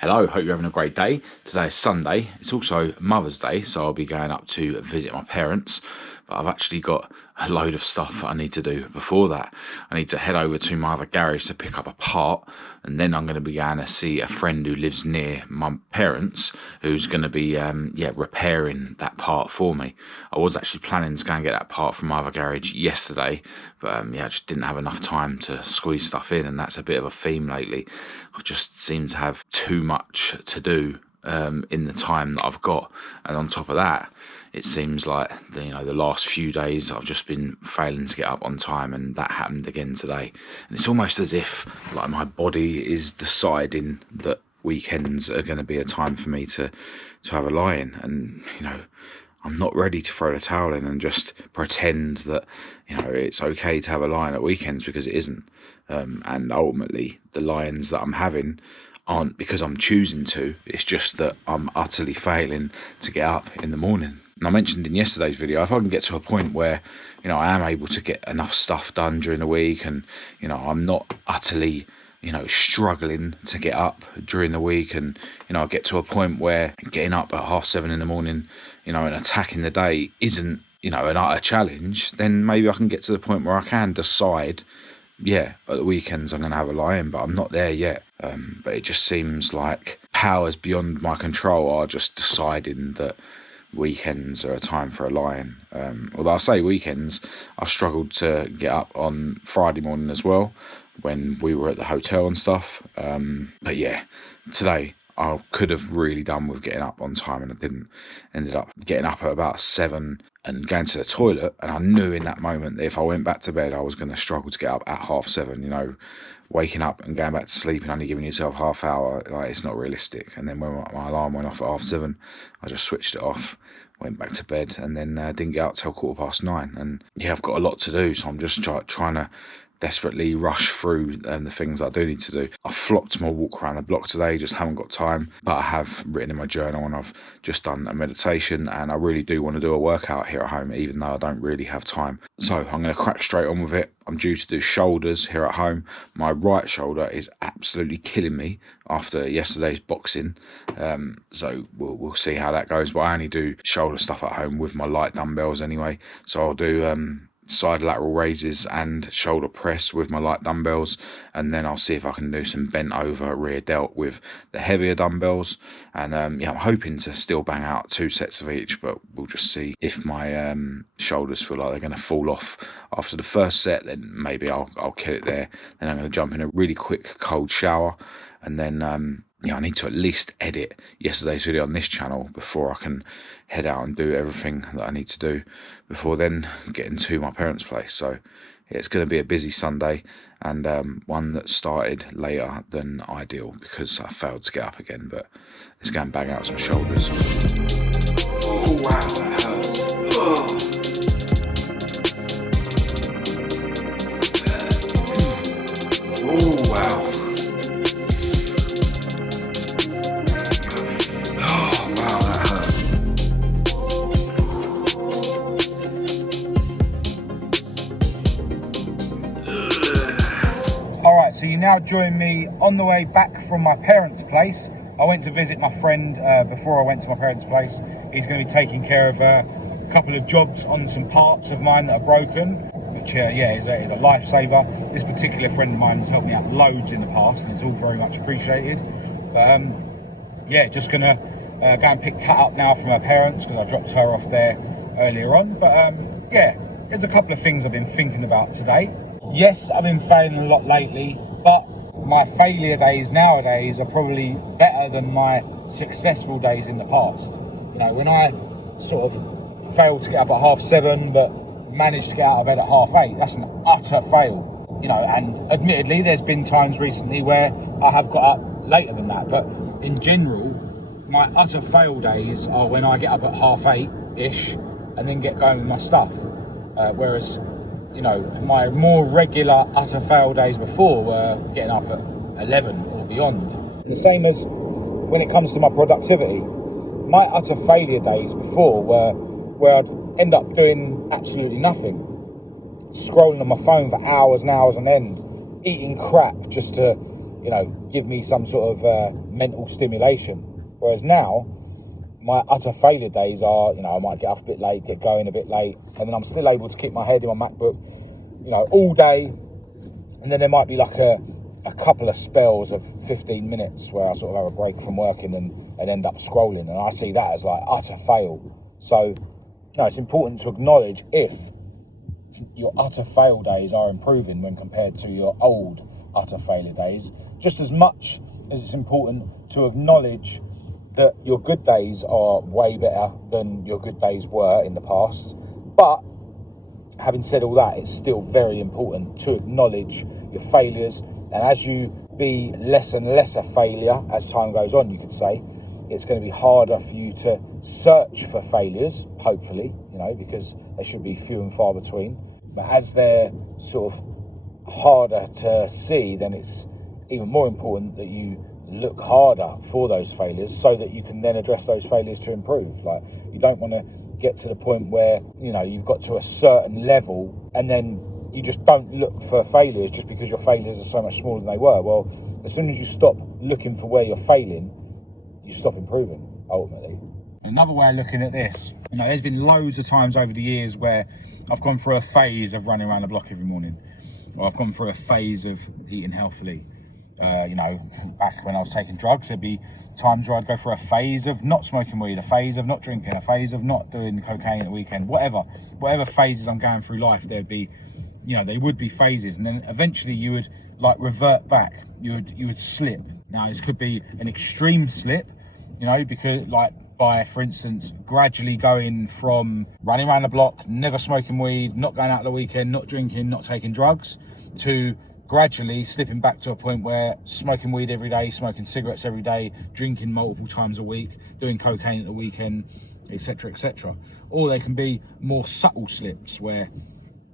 Hello, hope you're having a great day. Today is Sunday. It's also Mother's Day, so I'll be going up to visit my parents. But I've actually got a load of stuff I need to do before that. I need to head over to my other garage to pick up a part, and then I'm going to be going to see a friend who lives near my parents, who's going to be repairing that part for me. I was actually planning to go and get that part from my other garage yesterday, but I just didn't have enough time to squeeze stuff in, and that's a bit of a theme lately. I've just seemed to have too much to do in the time that I've got, and on top of that, it seems like the last few days I've just been failing to get up on time, and that happened again today. And it's almost as if like my body is deciding that weekends are going to be a time for me to have a lie in, and I'm not ready to throw the towel in and just pretend that it's okay to have a lie-in at weekends, because it isn't. And ultimately the lie-ins that I'm having aren't because I'm choosing to, it's just that I'm utterly failing to get up in the morning. And I mentioned in yesterday's video, if I can get to a point where I am able to get enough stuff done during the week, and I'm not utterly struggling to get up during the week, and I get to a point where getting up at 7:30 in the morning and attacking the day isn't an utter challenge, then maybe I can get to the point where I can decide at the weekends I'm going to have a lie-in, but I'm not there yet. But it just seems like powers beyond my control are just deciding that weekends are a time for a lie-in. Although I say weekends, I struggled to get up on Friday morning as well when we were at the hotel and stuff. But today I could have really done with getting up on time, and I didn't. Ended up getting up at about 7 and going to the toilet, and I knew in that moment that if I went back to bed I was going to struggle to get up at 7:30. Waking up and going back to sleep and only giving yourself half hour, it's not realistic. And then when my alarm went off at 7:30, I just switched it off, went back to bed, and then didn't get up till 9:15. And I've got a lot to do, so I'm just trying to desperately rush through the things I do need to do. I flopped my walk around the block today, just haven't got time, but I have written in my journal and I've just done a meditation, and I really do want to do a workout here at home, even though I don't really have time. So I'm going to crack straight on with it. I'm due to do shoulders here at home. My right shoulder is absolutely killing me after yesterday's boxing, so we'll see how that goes. But I only do shoulder stuff at home with my light dumbbells anyway, so I'll do side lateral raises and shoulder press with my light dumbbells, and then I'll see if I can do some bent over rear delt with the heavier dumbbells. And I'm hoping to still bang out 2 sets of each, but we'll just see. If my shoulders feel like they're going to fall off after the first set, then maybe I'll kill it there. Then I'm going to jump in a really quick cold shower, and then I need to at least edit yesterday's video on this channel before I can head out and do everything that I need to do before then getting to my parents' place. So it's going to be a busy Sunday, and one that started later than ideal because I failed to get up again. But let's go and bang out some shoulders. Oh wow, that hurts. Oh wow. Alright, so you now join me on the way back from my parents' place. I went to visit my friend before I went to my parents' place. He's going to be taking care of a couple of jobs on some parts of mine that are broken, which is a lifesaver. This particular friend of mine has helped me out loads in the past, and it's all very much appreciated. But just going to go and pick Kat up now from her parents, because I dropped her off there earlier on. But there's a couple of things I've been thinking about today. Yes, I've been failing a lot lately, but my failure days nowadays are probably better than my successful days in the past. When I sort of failed to get up at 7:30, but managed to get out of bed at 8:30, that's an utter fail. And admittedly, there's been times recently where I have got up later than that, but in general, my utter fail days are when I get up at 8:30-ish and then get going with my stuff. Whereas my more regular utter fail days before were getting up at 11 or beyond. The same as when it comes to my productivity. My utter failure days before were where I'd end up doing absolutely nothing. Scrolling on my phone for hours and hours on end, eating crap just to you know, give me some sort of mental stimulation. Whereas now, my utter failure days are, you know, I might get up a bit late, get going a bit late, and then I'm still able to keep my head in my MacBook, you know, all day. And then there might be like a couple of spells of 15 minutes where I sort of have a break from working and end up scrolling. And I see that as like utter fail. So, no, it's important to acknowledge if your utter fail days are improving when compared to your old utter failure days, just as much as it's important to acknowledge that your good days are way better than your good days were in the past. But having said all that, it's still very important to acknowledge your failures. And as you be less and less a failure as time goes on, you could say, it's going to be harder for you to search for failures, hopefully, you know, because they should be few and far between. But as they're sort of harder to see, then it's even more important that you look harder for those failures so that you can then address those failures to improve. Like, you don't want to get to the point where, you know, you've got to a certain level and then you just don't look for failures just because your failures are so much smaller than they were. Well, as soon as you stop looking for where you're failing, you stop improving, ultimately. Another way of looking at this, you know, there's been loads of times over the years where I've gone through a phase of running around the block every morning, or I've gone through a phase of eating healthily. You know, back when I was taking drugs, there'd be times where I'd go through a phase of not smoking weed, a phase of not drinking, a phase of not doing cocaine at the weekend, whatever phases I'm going through life, there'd be, you know, they would be phases, and then eventually you would like revert back. You would slip. Now, this could be an extreme slip, you know, because like by, for instance, gradually going from running around the block, never smoking weed, not going out at the weekend, not drinking, not taking drugs, to gradually slipping back to a point where smoking weed every day, smoking cigarettes every day, drinking multiple times a week, doing cocaine at the weekend, etc., etc. Or they can be more subtle slips where,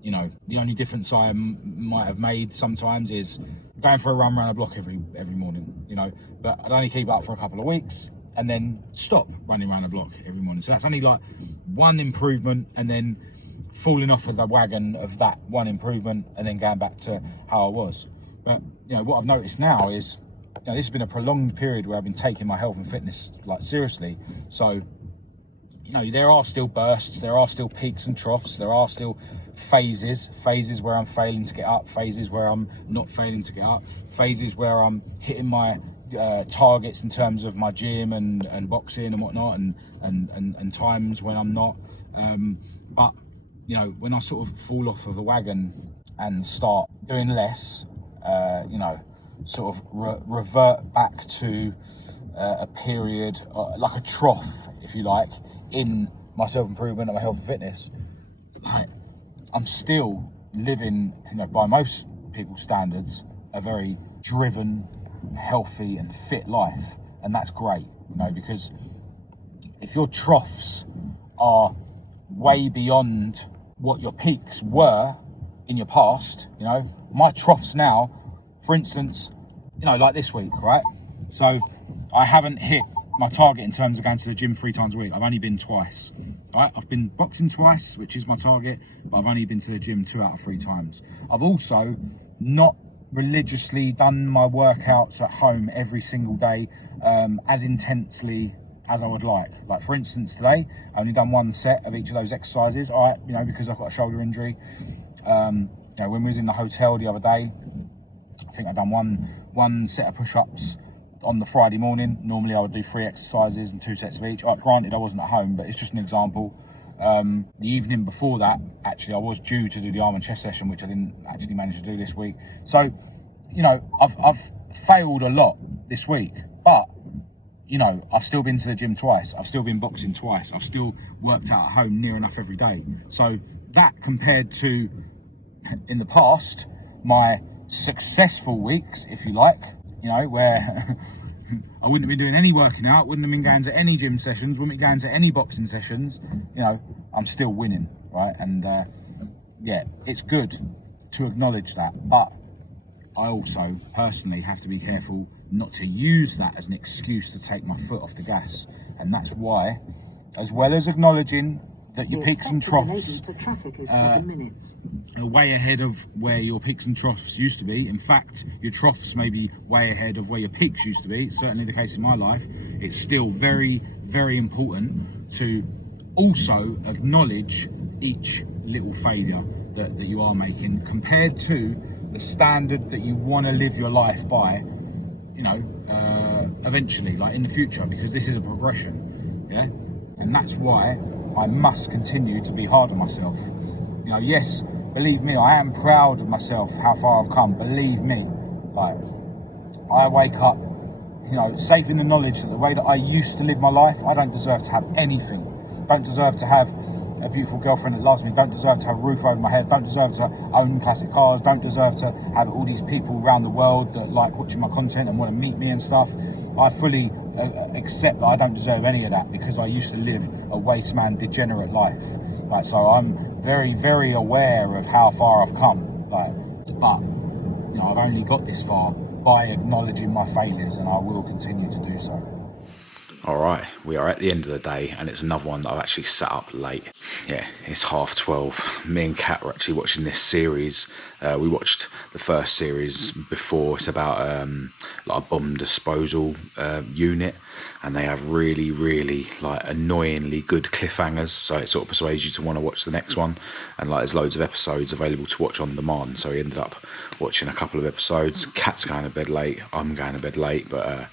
you know, the only difference I might have made sometimes is going for a run around the block every morning, you know, but I'd only keep up for a couple of weeks and then stop running around the block every morning. So that's only like one improvement, and then falling off of the wagon of that one improvement and then going back to how I was. But, you know, what I've noticed now is, you know, this has been a prolonged period where I've been taking my health and fitness like seriously. So, you know, there are still bursts, there are still peaks and troughs, there are still phases where I'm failing to get up, phases where I'm not failing to get up, phases where I'm hitting my targets in terms of my gym and boxing and whatnot, and times when I'm not. But, you know, when I sort of fall off of the wagon and start doing less, you know, sort of revert back to a period, like a trough, if you like, in my self-improvement and my health and fitness, like, I'm still living, you know, by most people's standards, a very driven, healthy and fit life. And that's great, you know, because if your troughs are way beyond what your peaks were in your past, you know, my troughs now, for instance, you know, like this week, right? So I haven't hit my target in terms of going to the gym 3 times a week. I've only been twice, right? I've been boxing twice, which is my target, but I've only been to the gym 2 out of 3 times. I've also not religiously done my workouts at home every single day as intensely as I would like. Like, for instance, today I only done 1 set of each of those exercises, all right, you know, because I've got a shoulder injury. You know, when we was in the hotel the other day, I think I've done one set of push-ups on the Friday morning. Normally I would do 3 exercises and 2 sets of each. Granted, I wasn't at home, but it's just an example. The evening before that, actually, I was due to do the arm and chest session, which I didn't actually manage to do this week. So, you know, I've failed a lot this week, but, you know, I've still been to the gym twice. I've still been boxing twice. I've still worked out at home near enough every day. So that, compared to in the past, my successful weeks, if you like, you know, where I wouldn't have been doing any working out, wouldn't have been going to any gym sessions, wouldn't be going to any boxing sessions, you know, I'm still winning, right? And yeah, it's good to acknowledge that, but I also personally have to be careful not to use that as an excuse to take my foot off the gas. And that's why, as well as acknowledging that your peaks and troughs are way ahead of where your peaks and troughs used to be. In fact, your troughs may be way ahead of where your peaks used to be. It's certainly the case in my life. It's still very, very important to also acknowledge each little failure that you are making compared to the standard that you want to live your life by, you know, eventually, like in the future, because this is a progression, yeah? And that's why I must continue to be hard on myself. You know, yes, believe me, I am proud of myself, how far I've come, believe me. Like, I wake up, you know, safe in the knowledge that the way that I used to live my life, I don't deserve to have anything. Don't deserve to have a beautiful girlfriend that loves me, don't deserve to have a roof over my head, don't deserve to own classic cars, don't deserve to have all these people around the world that like watching my content and want to meet me and stuff. I fully accept that I don't deserve any of that because I used to live a waste man, degenerate life. Like, so I'm very, very aware of how far I've come. Like, but you know, I've only got this far by acknowledging my failures, and I will continue to do so. All right, we are at the end of the day, and it's another one that I've actually sat up late. Yeah, it's 12:30. Me and Kat were actually watching this series. We watched the first series before. It's about like a bomb disposal unit, and they have really, really like annoyingly good cliffhangers. So it sort of persuades you to want to watch the next one. And like, there's loads of episodes available to watch on demand. So we ended up watching a couple of episodes. Kat's going to bed late. I'm going to bed late, but.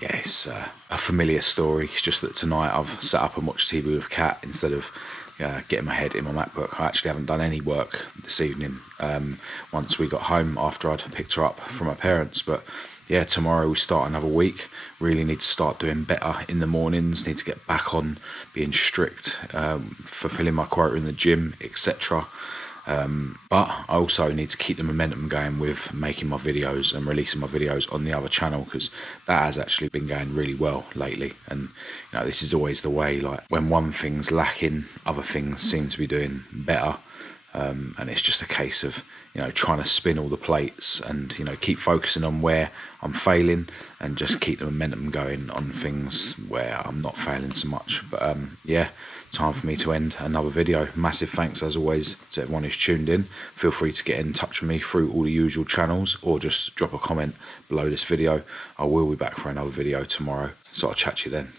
Yeah, it's a familiar story. It's just that tonight I've sat up and watched TV with Kat instead of getting my head in my MacBook. I actually haven't done any work this evening once we got home after I'd picked her up from her parents. But yeah, tomorrow we start another week. Really need to start doing better in the mornings. Need to get back on being strict, fulfilling my quota in the gym, etc. But I also need to keep the momentum going with making my videos and releasing my videos on the other channel, because that has actually been going really well lately. And you know, this is always the way, like when one thing's lacking, other things seem to be doing better. And it's just a case of, you know, trying to spin all the plates and, you know, keep focusing on where I'm failing and just keep the momentum going on things where I'm not failing so much. But yeah, time for me to end another video. Massive thanks as always to everyone who's tuned in. Feel free to get in touch with me through all the usual channels, or just drop a comment below this video. I will be back for another video tomorrow, so I'll chat to you then.